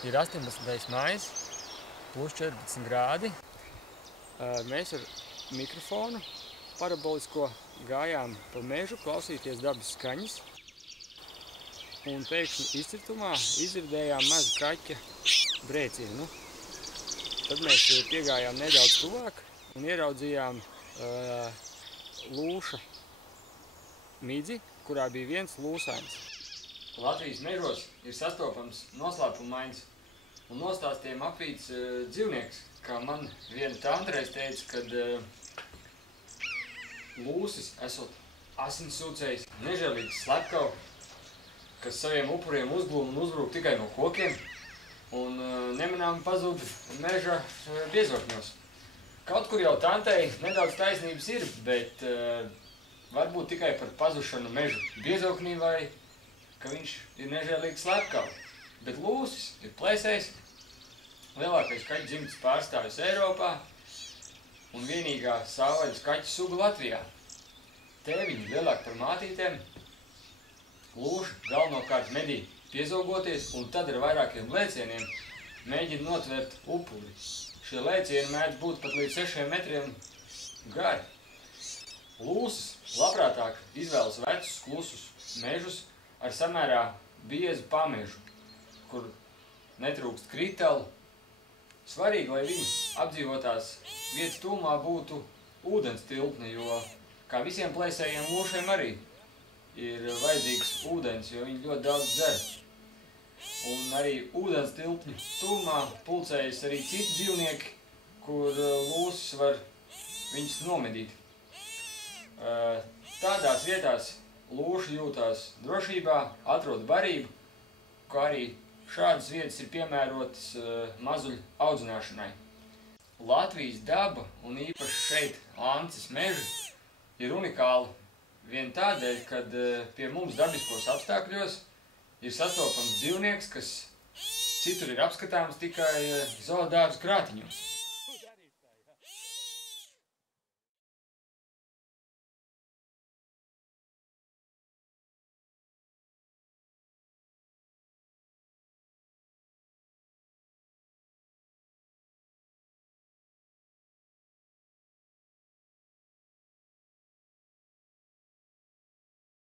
Ir 18. maijs, plus 14 grādi. Mēs ar mikrofonu parabolisko gājām pa mežu klausīties dabas skaņas. Un pēkšņi izcirtumā izdzirdējām mazu kaķa brēcienu. Tad mēs piegājām nedaudz tuvāk un ieraudzījām lūša midzi, kurā bija viens lūsains. Latvijas mežos ir sastopams noslēpumains un nostāstiem apvīts dzīvnieks, kā man viena tante reiz teica, kad lūsis esot asinsūcējs, nežēlīgs slepkava, kas saviem upuriem uzglūm un uzbrūk tikai no kokiem un nemanām pazūd meža biezokņos. Kaut kur jau tantei nedaudz taisnības ir, bet varbūt tikai par pazušanu meža biezoknī vai ka viņš ir nežēlīgs slepkava. Bet lūsis ir plēsējs, lielākais kaķu dzimtes pārstāvis Eiropā un vienīgā savvaļas kaķu suga Latvijā. Tēviņi lielāk par mātītēm, lūši galvenokārt medī piezogoties un tad ar vairākiem lēcieniem mēģina notvert upuri. Šie lēcieni mēdz būt pat līdz 6 metriem gari. Lūsis labprātāk izvēlas vecus, klusus mežus ar samērā biezu pamežu, kur netrūkst kritalu. Svarīgi, lai viņu apdzīvotās vietas tūmā būtu ūdens tilpne, jo kā visiem plēsējiem lūšiem arī ir vajadzīgs ūdens, jo viņi ļoti daudz dzer. Un arī ūdens tilpņu tūmā pulcējas arī citi dzīvnieki, kur lūsis var viņus nomedīt. Tādās vietās lūši jūtās drošībā, atrod barību, kā arī šādas vietas ir piemērotas mazuļu audzināšanai. Latvijas daba, un īpaši šeit Ances meži, ir unikāli vien tādēļ, kad pie mums dabiskos apstākļos ir sastopams dzīvnieks, kas citur ir apskatāms tikai zoodārzu krātiņos.